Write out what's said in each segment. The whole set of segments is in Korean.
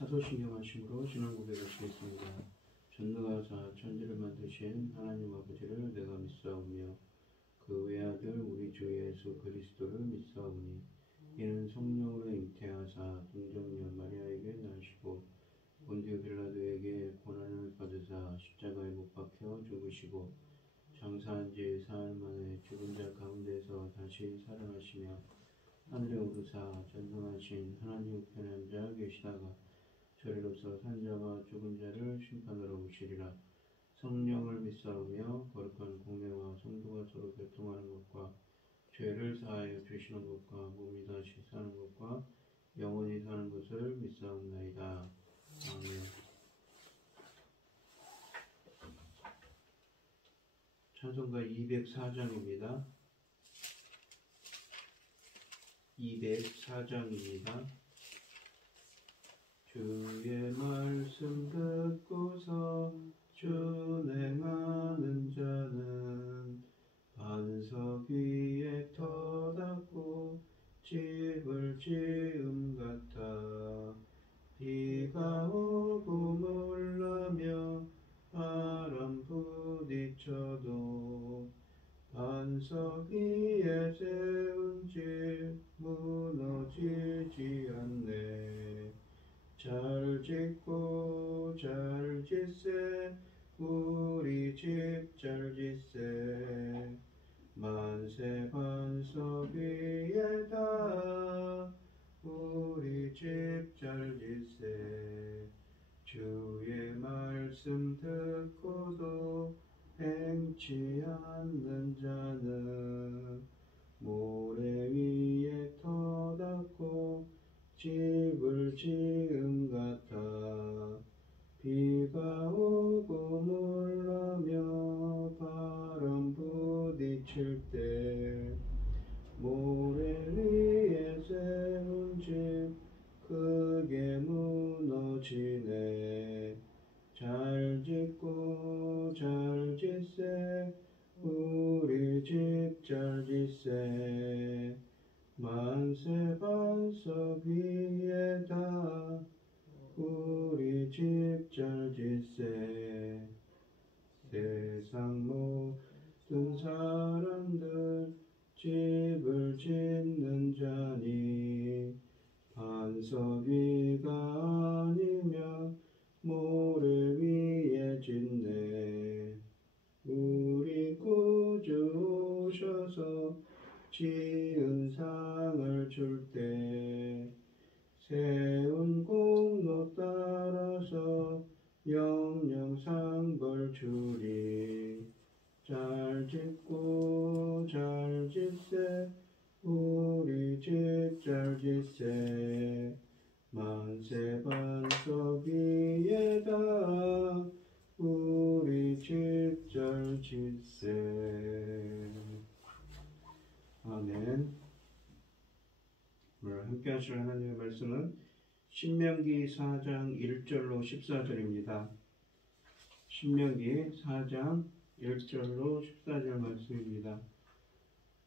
사도신경하심으로 신앙 고백하시겠습니다. 전능하사 천지를 만드신 하나님 아버지를 내가 믿사오며 그 외아들 우리 주 예수 그리스도를 믿사오니 이는 성령으로 잉태하사 동정녀 마리아에게 나시고 본디오 빌라도에게 고난을 받으사 십자가에 못 박혀 죽으시고 장사한 지 사흘 만에 죽은 자 가운데서 다시 살아나시며 하늘에 오르사 전능하신 하나님 우편에 앉아 계시다가 저리로서 산자와 죽은 자를 심판하러 오시리라. 성령을 믿사오며 거룩한 공회와 성도가 서로 교통하는 것과 죄를 사하여 주시는 것과 몸이 다시 사는 것과 영원히 사는 것을 믿사옵나이다. 아멘. 찬송가 204장입니다. 204장입니다. 주의 말씀 듣고서 준행하는 자는 반석 위에 터닫고 집을 지음 같아 비가 오고 몰라며 바람 부딪혀도 반석 위에 세운 집 무너지지 않네. 잘 짓고 잘 짓세 우리 집 잘 짓세 만세 반석 위에다 우리 집 잘 짓세 주의 말씀 듣고도 행치 않는 자는 모래 위에 터닫고 집을 지음 같아 비가 오고 몰라며 바람 부딪힐 때 모래 위에 세운 집 크게 무너지네. 잘 짓고 잘 짓세 우리 집 잘 짓세 만세 반석 위에다 우리 집 잘 짓세 세상 모든 사람들 집을 짓는 자니 반석 위가 아니면 모래 위에 짓네. 우리 구주 오셔서 지은 상을 줄 때 세운 공로 따라서 영영 상벌 주리. 잘 짓고 잘 짓세 우리 집 잘 짓세 만세 반석 위에다 우리 집 잘 짓세. 아멘. 오늘 함께 하실 하나님의 말씀은 신명기 4장 1절로 14절입니다. 신명기 4장 1절로 14절 말씀입니다.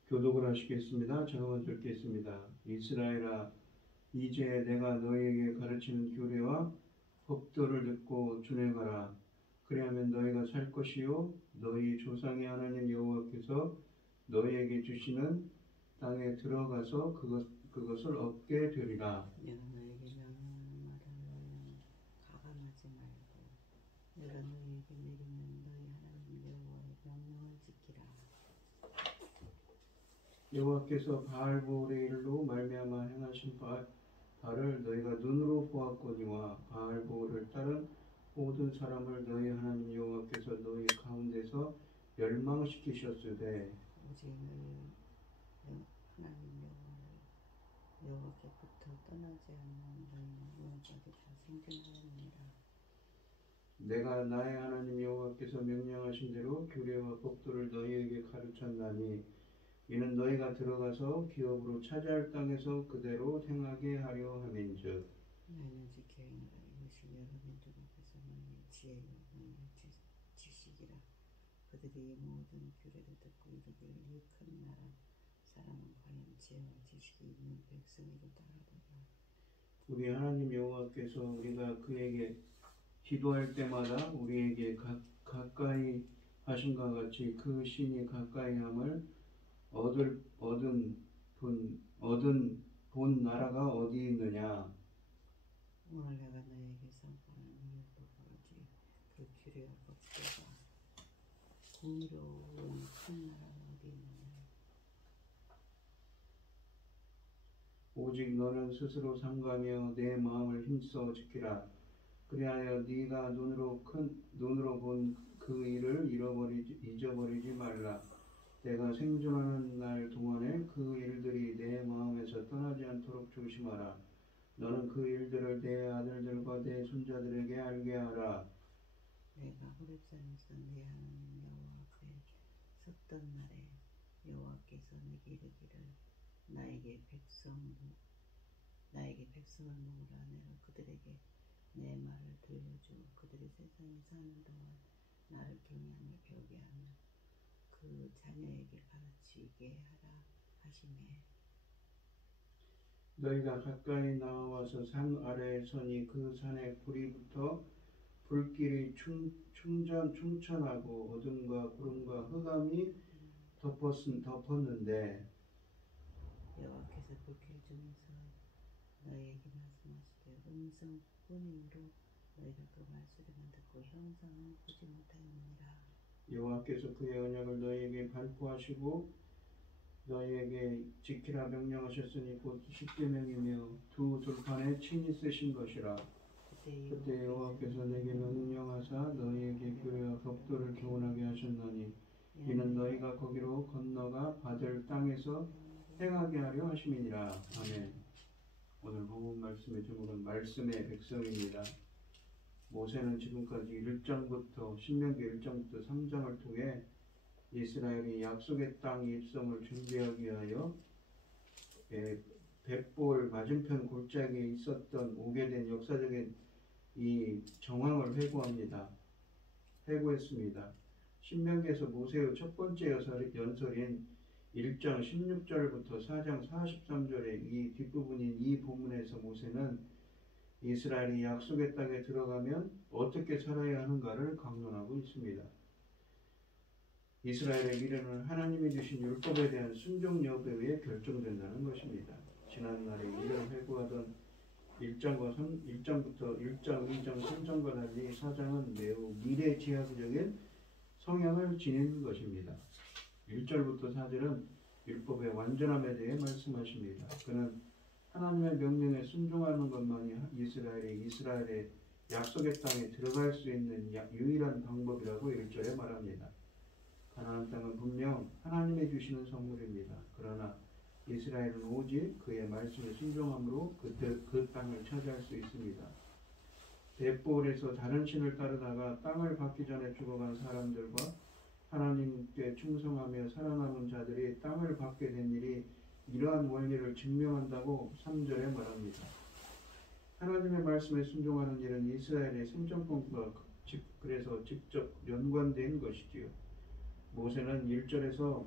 교독을 하시겠습니다. 제가 먼저 읽겠습니다. 이스라엘아, 이제 내가 너희에게 가르치는 규례와 법도를 듣고 준행하라. 그리하면 너희가 살 것이요 너희 조상의 하나님 여호와께서 너희에게 주시는 땅에 들어가서 그것을 얻게 되리라. 내가 너희에게 명령하는 말을 가감하지 말고 내가 너희에게 내리는 너희 하나님 여호와의 명령을 지키라. 여호와께서 바알보올의 일로 말미암아 행하신 바를 너희가 눈으로 보았거니와 바알보올을 따른 모든 사람을 너희 하나님 여호와께서 너희 가운데서 멸망시키셨으되 오직 너희 하나님 여호와께부터 떠나지 않는 너희는 영원까지 다 생존하느니라. 내가 나의 하나님 여호와께서 명령하신 대로 규례와 법도를 너희에게 가르쳤나니 이는 너희가 들어가서 기업으로 차지할 땅에서 그대로 행하게 하려 함인즉 너희는 지켜야 하노라. 이것이 여러 민족 앞에서 너희의 지혜요 너희의 지식이라. 그들이 이 모든 규례를 듣고 이르기를 이 큰 나라 사람은 과연 지혜와 지식이 있는 백성이로 따르더라. 우리 하나님 여호와께서 우리가 그에게 기도할 때마다 우리에게 가까이 하신과 같이 그 신이 가까이함을 얻은 본 나라가 어디 있느냐? 오늘 내가 너에게 선포하는 율법과 그 규례와 법도가 공의로운 큰 나라가 어디 있느냐. 오직 너는 스스로 삼가며 내 마음을 힘써 지키라. 그리하여 네가 눈으로 본 그 일을 잊어버리지 말라. 내가 생존하는 날 동안에 그 일들이 내 마음에서 떠나지 않도록 조심하라. 너는 그 일들을 내 아들들과 내 손자들에게 알게 하라. 내가 호렙산에서 내 하나님 여호와 앞에 섰던 날에 여호와께서 내게 이르기를 나에게 백성을 모으라. 내가 그들에게 내 말을 들려주어 그들이 세상에 사는 동안 나를 경외하며 배우게 하며 그 자녀에게 가르치게 하라 하시매. 너희가 가까이 나와서 산 아래에 서니 그 산에 불이 붙어 불길이 충천하고 어둠과 구름과 흑암이 덮었는데 여호와께서 불길 중에서 너희에게 말씀하시되 음성뿐이므로 너희가 그 말소리만 듣고 형상은 보지 못하였느니라. 여호와께서 그의 언약을 너희에게 반포하시고 너희에게 지키라 명령하셨으니 곧 십계명이며 두 돌판에 친히 쓰신 것이라. 그때 여호와께서 내게 명령하사 너희에게 규례와 법도를 교훈하게 하셨나니 이는 너희가 거기로 건너가 받을 땅에서 행하게 하려 하심이니라. 아멘. 오늘 본문 말씀의 제목은 말씀의 백성입니다. 모세는 지금까지 1장부터 신명기 1장부터 3장을 통해 이스라엘이 약속의 땅 입성을 준비하기 위하여 벳볼 맞은편 골짜기에 있었던 오게 된 역사적인 이 정황을 회고했습니다. 신명기에서 모세의 첫 번째 연설인 1장 16절부터 4장 43절의 이 뒷부분인 이 본문에서 모세는 이스라엘이 약속의 땅에 들어가면 어떻게 살아야 하는가를 강론하고 있습니다. 이스라엘의 미래는 하나님이 주신 율법에 대한 순종 여부에 의해 결정된다는 것입니다. 지난날에 이를 회고하던 1장부터 1장, 2장, 3장과 달리 4장은 매우 미래지향적인 성향을 지닌 것입니다. 1절부터 4절은 율법의 완전함에 대해 말씀하십니다. 그는 하나님의 명령에 순종하는 것만이 이스라엘의 약속의 땅에 들어갈 수 있는 유일한 방법이라고 1절에 말합니다. 가나안 땅은 분명 하나님이 주시는 선물입니다. 그러나 이스라엘은 오직 그의 말씀에 순종함으로 그 땅을 차지할 수 있습니다. 벳볼에서 다른 신을 따르다가 땅을 받기 전에 죽어간 사람들과 하나님께 충성하며 살아남은 자들이 땅을 받게 된 일이 이러한 원리를 증명한다고 3절에 말합니다. 하나님의 말씀에 순종하는 일은 이스라엘의 생존권과 그래서 직접 연관된 것이지요. 모세는 1절에서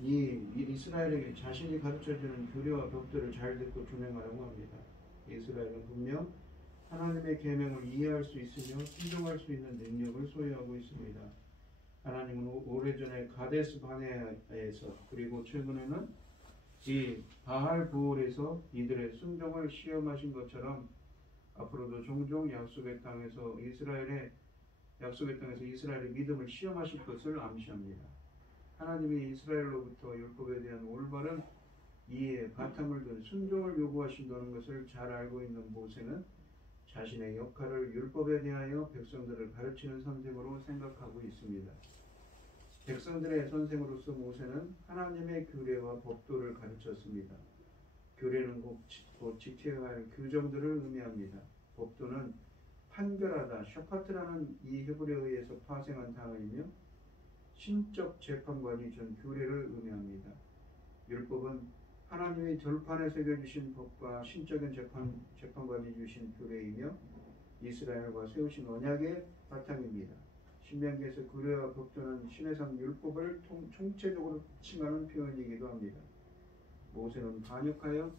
이 이스라엘에게 자신이 가르쳐주는 규례와 법들을 잘 듣고 준행하라고 합니다. 이스라엘은 분명 하나님의 계명을 이해할 수 있으며 순종할 수 있는 능력을 소유하고 있습니다. 하나님은 오래전에 가데스 바네아에서 그리고 최근에는 이 바알 부올에서 이들의 순종을 시험하신 것처럼 앞으로도 종종 약속의 땅에서 이스라엘의 믿음을 시험하실 것을 암시합니다. 하나님이 이스라엘로부터 율법에 대한 올바른 이해의 바탕을 둔 순종을 요구하신다는 것을 잘 알고 있는 모세는 자신의 역할을 율법에 대하여 백성들을 가르치는 선생으로 생각하고 있습니다. 백성들의 선생으로서 모세는 하나님의 규례와 법도를 가르쳤습니다. 규례는 곧 지켜야 할 규정들을 의미합니다. 법도는 판결하다, 샤파트라는 이 히브리어에 의해서 파생한 단어이며 신적 재판관이 준 규례를 의미합니다. 율법은 하나님이 절판에 새겨주신 법과 신적인 재판관이 주신 규례이며 이스라엘과 세우신 언약의 바탕입니다. 신명기에서 규례와 법도는 신해상 율법을 총체적으로 칭하는 표현이기도 합니다. 모세는 반역하여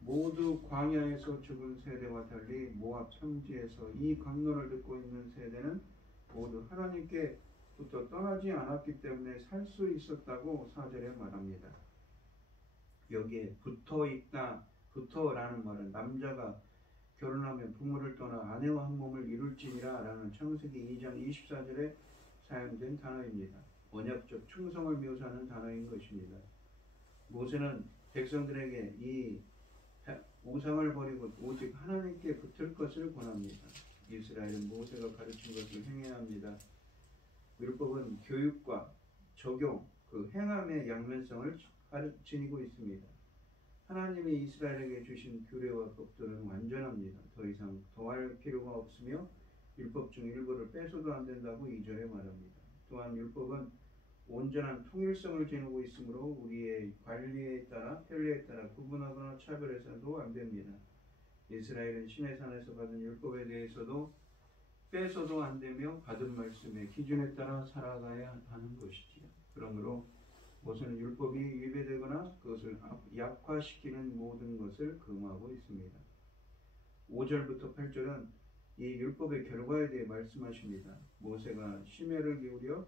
모두 광야에서 죽은 세대와 달리 모압 평지에서 이 강론을 듣고 있는 세대는 모두 하나님께부터 떠나지 않았기 때문에 살 수 있었다고 4절에 말합니다. 여기에 붙어라는 말은 남자가 결혼하면 부모를 떠나 아내와 한 몸을 이룰지니라 라는 창세기 2장 24절에 사용된 단어입니다. 언약적 충성을 묘사하는 단어인 것입니다. 모세는 백성들에게 이 우상을 버리고 오직 하나님께 붙을 것을 권합니다. 이스라엘은 모세가 가르친 것을 행해야 합니다. 율법은 교육과 적용, 그 행함의 양면성을 지니고 있습니다. 하나님이 이스라엘에게 주신 규례와 법들은 완전합니다. 더 이상 더할 필요가 없으며 율법 중 일부를 빼서도 안 된다고 2절에 말합니다. 또한 율법은 온전한 통일성을 지니고 있으므로 우리의 관리에 따라 편리에 따라 구분하거나 차별해서도 안 됩니다. 이스라엘은 시내산에서 받은 율법에 대해서도 빼서도 안 되며 받은 말씀의 기준에 따라 살아가야 하는 것이지요. 그러므로 모세는 율법이 위배되거나 그것을 약화시키는 모든 것을 금하고 있습니다. 5절부터 8절은 이 율법의 결과에 대해 말씀하십니다. 모세가 심혈을 기울여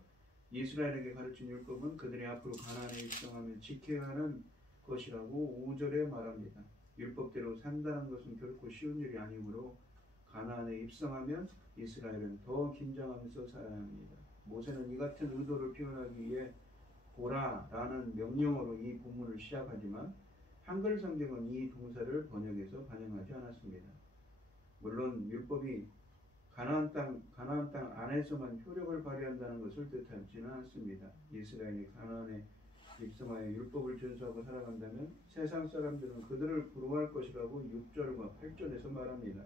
이스라엘에게 가르친 율법은 그들이 앞으로 가나안에 입성하면 지켜야 하는 것이라고 5절에 말합니다. 율법대로 산다는 것은 결코 쉬운 일이 아니므로 가나안에 입성하면 이스라엘은 더 긴장하면서 살아야 합니다. 모세는 이 같은 의도를 표현하기 위해 보라라는 명령어로 이 본문을 시작하지만 한글 성경은 이 동사를 번역해서 반영하지 않았습니다. 물론 율법이 가나안 땅 안에서만 효력을 발휘한다는 것을 뜻하지는 않습니다. 이스라엘이 가나안에 입성하여 율법을 준수하고 살아간다면 세상 사람들은 그들을 부러워할 것이라고 6절과 8절에서 말합니다.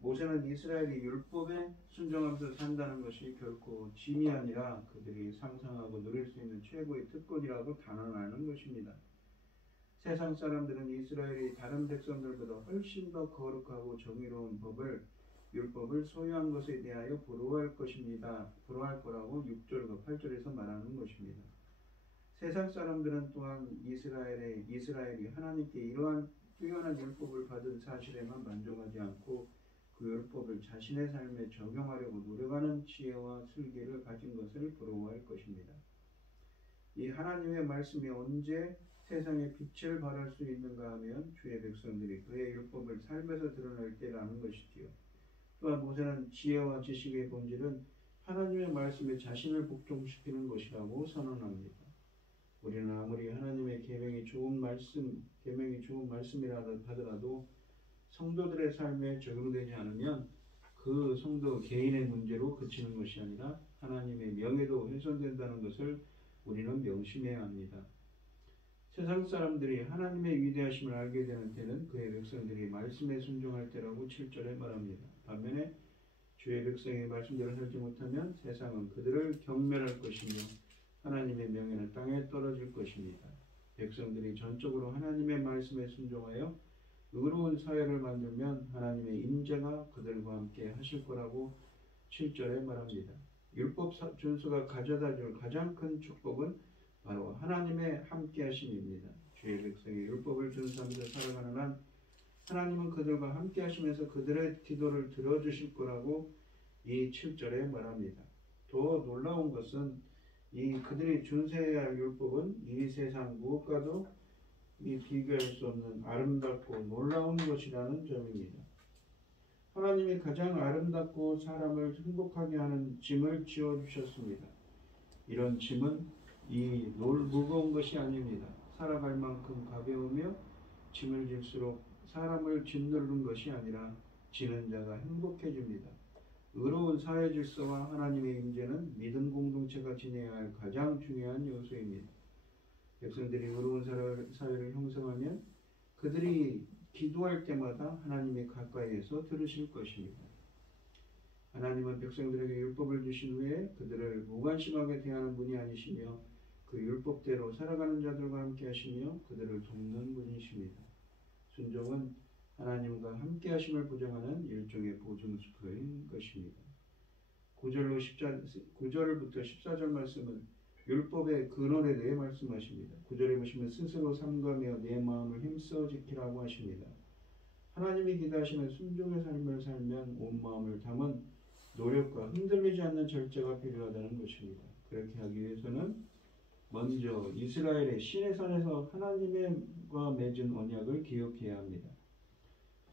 모세는 이스라엘이 율법에 순종하면서 산다는 것이 결코 짐이 아니라 그들이 상상하고 누릴 수 있는 최고의 특권이라고 단언하는 것입니다. 세상 사람들은 이스라엘이 다른 백성들보다 훨씬 더 거룩하고 정의로운 율법을 소유한 것에 대하여 부러워할 것입니다. 부러워할 거라고 6절과 8절에서 말하는 것입니다. 세상 사람들은 또한 이스라엘이 하나님께 이러한 뛰어난 율법을 받은 사실에만 만족하지 않고 그 율법을 자신의 삶에 적용하려고 노력하는 지혜와 슬기를 가진 것을 부러워할 것입니다. 이 하나님의 말씀이 언제 세상에 빛을 발할 수 있는가 하면 주의 백성들이 그의 율법을 삶에서 드러낼 때라는 것이지요. 또한 모세는 지혜와 지식의 본질은 하나님의 말씀에 자신을 복종시키는 것이라고 선언합니다. 우리는 아무리 하나님의 계명이 좋은 말씀이라 하더라도 성도들의 삶에 적용되지 않으면 그 성도 개인의 문제로 그치는 것이 아니라 하나님의 명예도 훼손된다는 것을 우리는 명심해야 합니다. 세상 사람들이 하나님의 위대하심을 알게 되는 때는 그의 백성들이 말씀에 순종할 때라고 7절에 말합니다. 반면에 주의 백성이 말씀대로 살지 못하면 세상은 그들을 경멸할 것이며 하나님의 명예는 땅에 떨어질 것입니다. 백성들이 전적으로 하나님의 말씀에 순종하여 의로운 사회를 만들면 하나님의 임재가 그들과 함께 하실 거라고 7절에 말합니다. 율법 준수가 가져다 줄 가장 큰 축복은 바로 하나님의 함께 하심입니다. 주의 백성이 율법을 준수하면서 살아가는 한 하나님은 그들과 함께 하시면서 그들의 기도를 들어주실 거라고 이 7절에 말합니다. 더 놀라운 것은 이 그들이 준수해야 할 율법은 이 세상 무엇과도 비교할 수 없는 아름답고 놀라운 것이라는 점입니다. 하나님이 가장 아름답고 사람을 행복하게 하는 짐을 지어주셨습니다. 이런 짐은 무거운 것이 아닙니다. 살아갈 만큼 가벼우며 짐을 질수록 사람을 짓누르는 것이 아니라 지는 자가 행복해집니다. 의로운 사회 질서와 하나님의 임재는 믿음 공동체가 지내야 할 가장 중요한 요소입니다. 백성들이 의로운 사회를 형성하면 그들이 기도할 때마다 하나님의 가까이에서 들으실 것입니다. 하나님은 백성들에게 율법을 주신 후에 그들을 무관심하게 대하는 분이 아니시며 그 율법대로 살아가는 자들과 함께 하시며 그들을 돕는 분이십니다. 순종은 하나님과 함께 하심을 보장하는 일종의 보증수표인 것입니다. 9절부터 14절 말씀은 율법의 근원에 대해 말씀하십니다. 9절에 보시면 스스로 삼가며 내 마음을 힘써 지키라고 하십니다. 하나님이 기대하시는 순종의 삶을 살면 온 마음을 담은 노력과 흔들리지 않는 절제가 필요하다는 것입니다. 그렇게 하기 위해서는 먼저 이스라엘의 시내산에서 하나님과 맺은 언약을 기억해야 합니다.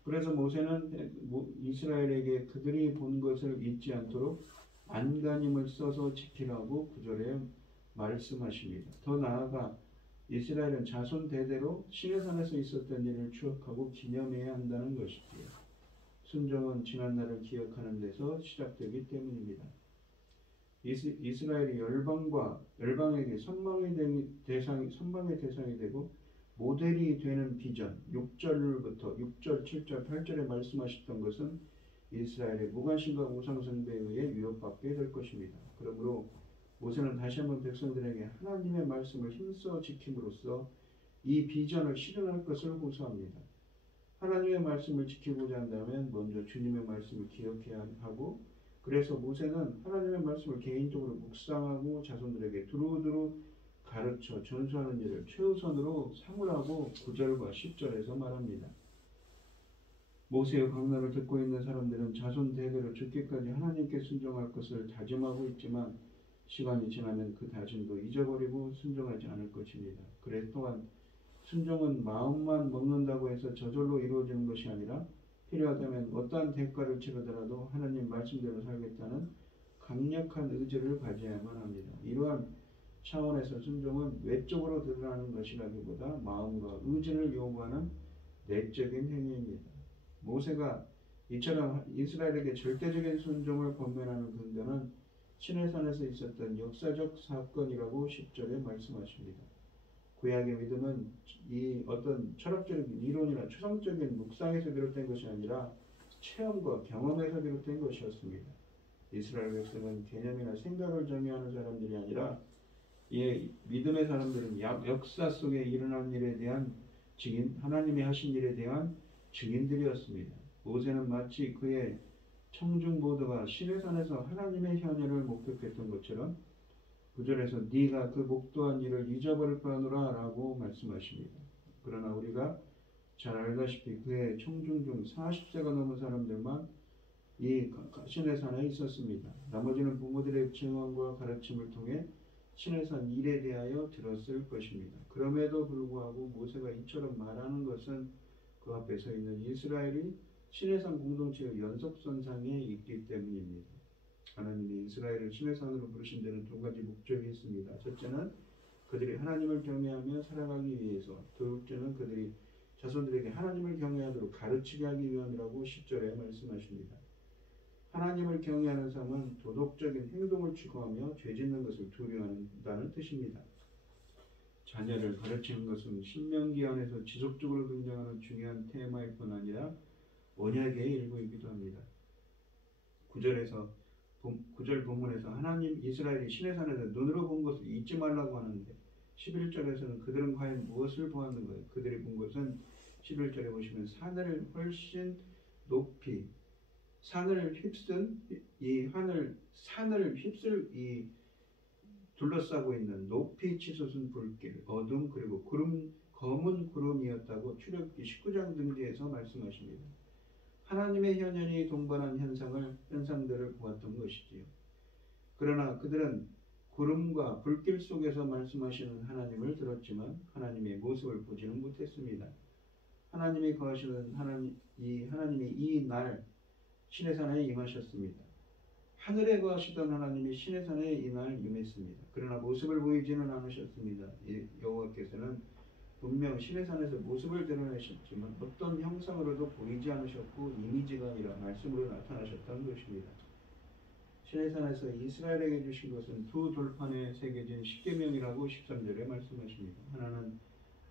그래서 모세는 이스라엘에게 그들이 본 것을 잊지 않도록 안간힘을 써서 지키라고 9절에 말씀하십니다. 더 나아가 이스라엘은 자손 대대로 시내산에서 있었던 일을 추억하고 기념해야 한다는 것이지요. 순종은 지난날을 기억하는 데서 시작되기 때문입니다. 이스라엘이 열방에게 선망의 대상이 되고 모델이 되는 비전 6절부터 6절, 7절, 8절에 말씀하셨던 것은 이스라엘의 무관심과 우상숭배에 의해 위협받게 될 것입니다. 그러므로 모세는 다시 한번 백성들에게 하나님의 말씀을 힘써 지킴으로써 이 비전을 실현할 것을 호소합니다. 하나님의 말씀을 지키고자 한다면 먼저 주님의 말씀을 기억해야 하고, 그래서 모세는 하나님의 말씀을 개인적으로 묵상하고 자손들에게 두루두루 가르쳐 전수하는 일을 최우선으로 삼으라고 9절과 10절에서 말합니다. 모세의 강론을 듣고 있는 사람들은 자손 대대로 죽기까지 하나님께 순종할 것을 다짐하고 있지만 시간이 지나면 그 다짐도 잊어버리고 순종하지 않을 것입니다. 그래 또한 순종은 마음만 먹는다고 해서 저절로 이루어지는 것이 아니라 필요하다면 어떠한 대가를 치르더라도 하나님 말씀대로 살겠다는 강력한 의지를 가져야만 합니다. 이러한 차원에서 순종은 외적으로 드러나는 것이라기보다 마음과 의지를 요구하는 내적인 행위입니다. 모세가 이처럼 이스라엘에게 절대적인 순종을 권면하는 근거는 시내산에서 있었던 역사적 사건이라고 10절에 말씀하십니다. 구약의 믿음은 이 어떤 철학적인 이론이나 추상적인 묵상에서 비롯된 것이 아니라 체험과 경험에서 비롯된 것이었습니다. 이스라엘 백성은 개념이나 생각을 정의하는 사람들이 아니라 이 믿음의 사람들은 역사 속에 일어난 일에 대한 증인, 하나님이 하신 일에 대한 증인들이었습니다. 모세는 마치 그의 청중보드가 시내산에서 하나님의 현현을 목격했던 것처럼 9절에서 네가 그 목도한 일을 잊어버릴까 하노라 라고 말씀하십니다. 그러나 우리가 잘 알다시피 그의 청중 중 40세가 넘은 사람들만 이 시내산에 있었습니다. 나머지는 부모들의 증언과 가르침을 통해 시내산 일에 대하여 들었을 것입니다. 그럼에도 불구하고 모세가 이처럼 말하는 것은 그 앞에 서 있는 이스라엘이 시내산 공동체의 연속선상에 있기 때문입니다. 하나님이 이스라엘을 시내산으로 부르신 데는 두 가지 목적이 있습니다. 첫째는 그들이 하나님을 경외하며 살아가기 위해서, 둘째는 그들이 자손들에게 하나님을 경외하도록 가르치게 하기 위함이라고 10절에 말씀하십니다. 하나님을 경외하는 삶은 도덕적인 행동을 추구하며 죄 짓는 것을 두려워한다는 뜻입니다. 자녀를 가르치는 것은 신명기 안에서 지속적으로 등장하는 중요한 테마일 뿐 아니라 언약의 일부이기도 합니다. 9절 본문에서 하나님 이스라엘이 시내산에서 눈으로 본 것을 잊지 말라고 하는데 11절에서는 그들은 과연 무엇을 보았는가요? 그들이 본 것은 11절에 보시면 산을 훨씬 높이 산을 휩쓸 이 둘러싸고 있는 높이 치솟은 불길, 어둠 그리고 검은 구름이었다고 출애굽기 19장 등지에서 말씀하십니다. 하나님의 현현이 동반한 현상들을 보았던 것이지요. 그러나 그들은 구름과 불길 속에서 말씀하시는 하나님을 들었지만 하나님의 모습을 보지는 못했습니다. 하나님이 거하시는 하나님이 이 날 시내산에 임하셨습니다. 하늘에 거하시던 하나님이 시내산에 이 날 임했습니다. 그러나 모습을 보이지는 않으셨습니다. 여호와께서는 분명 시내산에서 모습을 드러내셨지만 어떤 형상으로도 보이지 않으셨고 이미지가 아니라 말씀으로 나타나셨던 것입니다. 시내산에서 이스라엘에게 주신 것은 두 돌판에 새겨진 십계명이라고 13절에 말씀하십니다. 하나는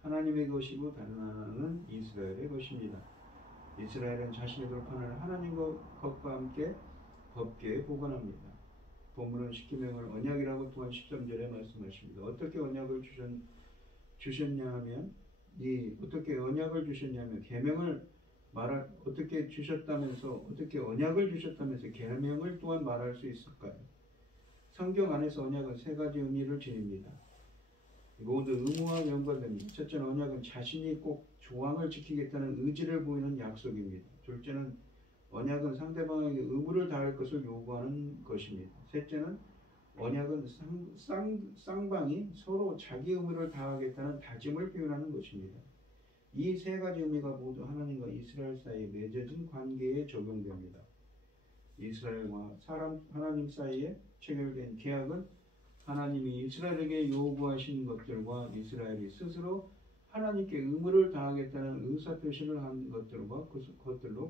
하나님의 것이고 다른 하나는 이스라엘의 것입니다. 이스라엘은 자신의 돌판을 하나님과 것과 함께 법궤에 보관합니다. 본문은 십계명을 언약이라고 또한 13절에 말씀하십니다. 어떻게 언약을 주셨냐면 어떻게 언약을 주셨냐면 계명을 어떻게 주셨다면서 어떻게 언약을 주셨다면서 계명을 또한 말할 수 있을까요? 성경 안에서 언약은 세 가지 의미를 지닙니다. 모두 의무와 연관됩니다. 첫째는 언약은 자신이 꼭 조항을 지키겠다는 의지를 보이는 약속입니다. 둘째는 언약은 상대방에게 의무를 다할 것을 요구하는 것입니다. 셋째는 언약은 쌍방이 서로 자기 의무를 다하겠다는 다짐을 표현하는 것입니다. 이 세 가지 의미가 모두 하나님과 이스라엘 사이에 맺어진 관계에 적용됩니다. 이스라엘과 하나님 사이에 체결된 계약은 하나님이 이스라엘에게 요구하신 것들과 이스라엘이 스스로 하나님께 의무를 다하겠다는 의사표시를 한 것들로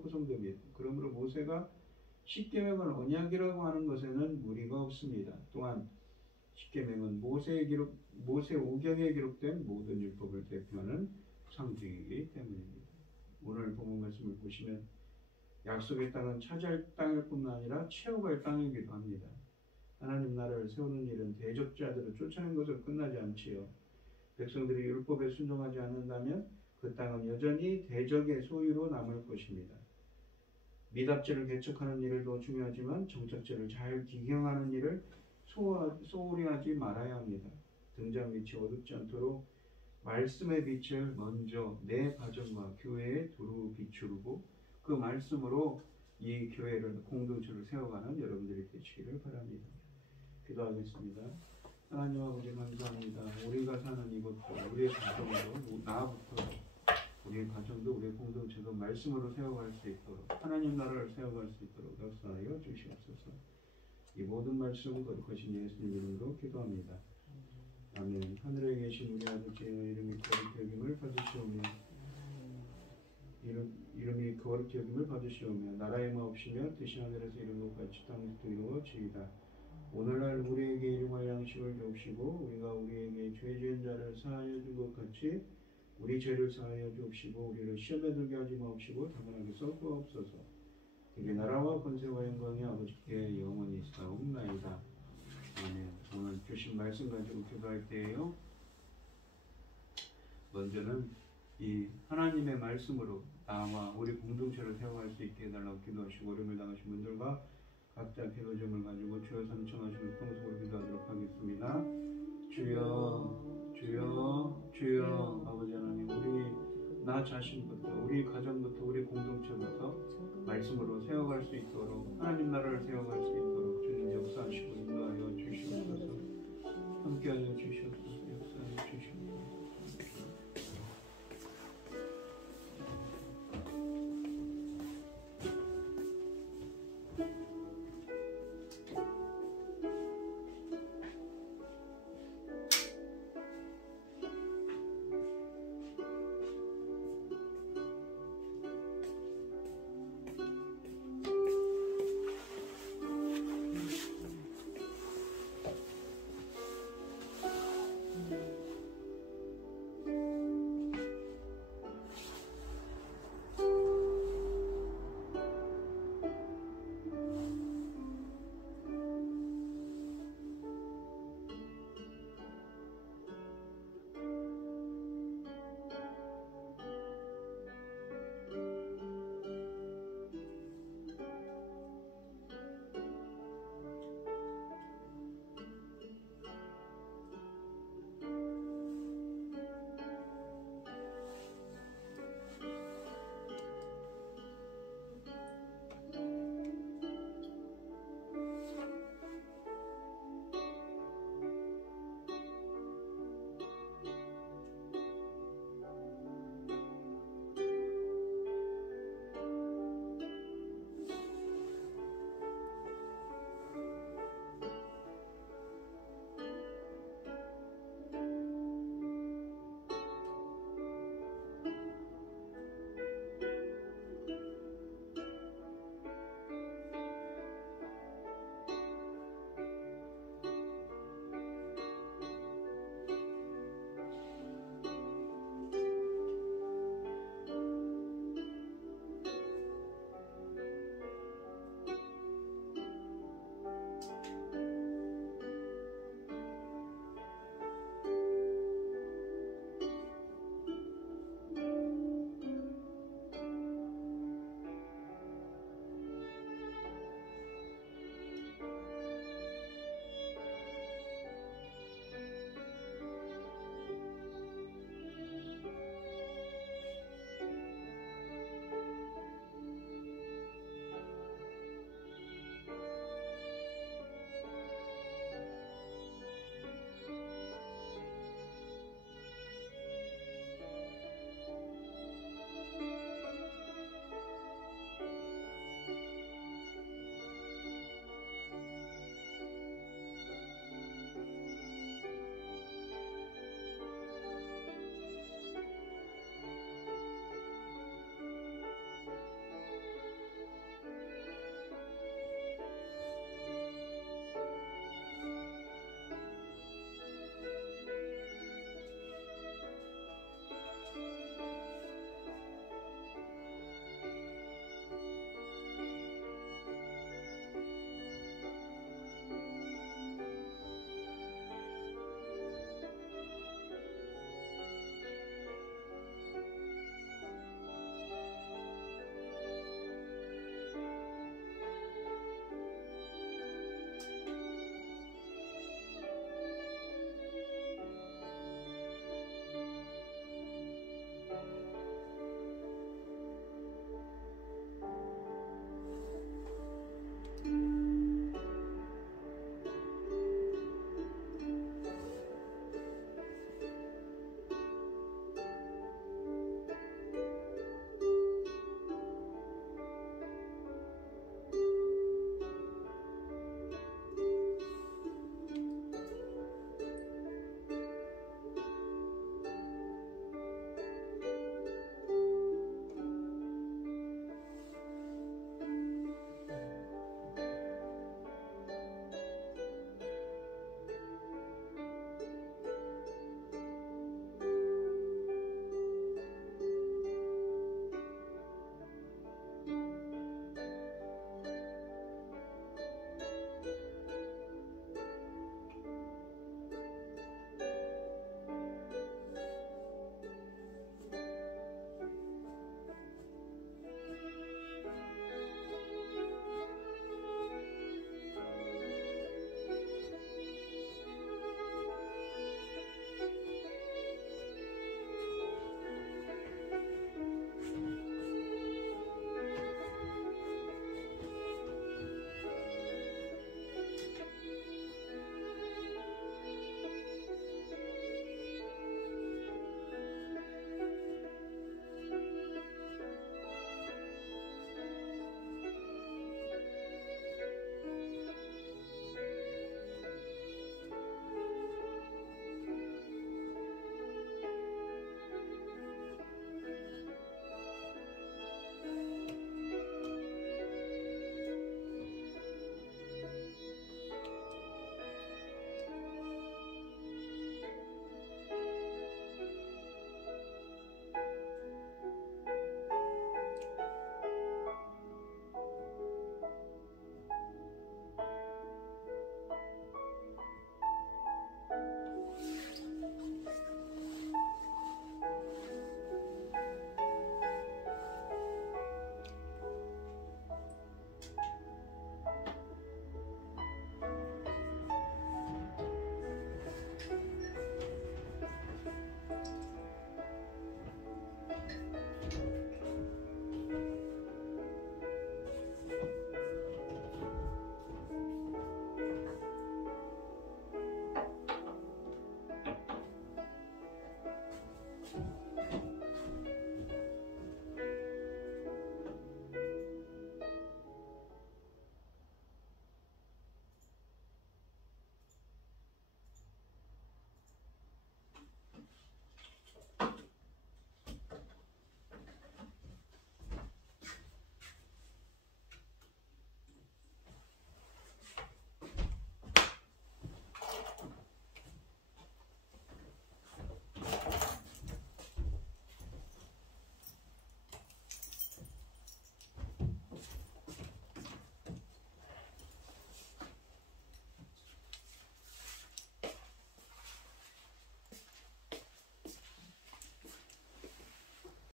구성됩니다. 그러므로 모세가 십계명을 언약이라고 하는 것에는 무리가 없습니다. 또한 십계명은 모세 오경에 기록된 모든 율법을 대표하는 상징이기 때문입니다. 오늘 본문 말씀을 보시면 약속의 땅은 차지할 땅일 뿐만 아니라 채워갈 땅이기도 합니다. 하나님 나라를 세우는 일은 대적자들을 쫓아낸 것으로 끝나지 않지요. 백성들이 율법에 순종하지 않는다면 그 땅은 여전히 대적의 소유로 남을 것입니다. 미답지를 개척하는 일도 중요하지만 정착지를 잘 기경하는 일을 소홀히 하지 말아야 합니다. 등잔 밑이 어둡지 않도록 말씀의 빛을 먼저 내 가정과 교회에 두루 비추고 그 말씀으로 이 교회를 공동체를 세워가는 여러분들이 되시기를 바랍니다. 기도하겠습니다. 하나님 아버지 감사합니다. 우리가 사는 이곳도 우리의 가정도 나부터 우리의 가정도 우리의 공동체도 말씀으로 세워갈 수 있도록 하나님 나라를 세워갈 수 있도록 역사하여 주시옵소서. 이 모든 말씀 거룩하신 예수님 이름으로 기도합니다. 아멘. 하늘에 계신 우리 아버지의 이름이 거룩히 여김을 받으시오며 이름이 거룩히 여김을 받으시오며 나라의 마옵시며 뜻이 하늘에서 이룬 것 같이 땅에서도 이루어지이다. 오늘날 우리에게 일용할 양식을 주옵시고 우리가 우리에게 죄 지은 자를 사하여 준 것 같이 우리 죄를 사하여 주옵시고 우리를 시험에 들게 하지 마옵시고 다문하게 썩어옵소서. 이게 나라와 권세와 영광이 아버지께 영원히 있사옵나이다. 아멘. 오늘 주신 말씀 가지고 기도할 때에요. 먼저는 이 하나님의 말씀으로 나와 우리 공동체를 세워갈 수 있게 해달라고 기도하시고 어려움을 당하신 분들과 각자 기도점을 가지고 주여 삼청하시고 통속으로 기도하도록 하겠습니다. 주여 주여 주여 아버지 하나님 우리 나 자신부터 우리 가정부터 우리 공동체부터 말씀으로 세워갈 수 있도록 하나님 나라를 세워갈 수 있도록 주님 역사하시고 인도하여 주시옵소서. 함께하여 주시옵소서.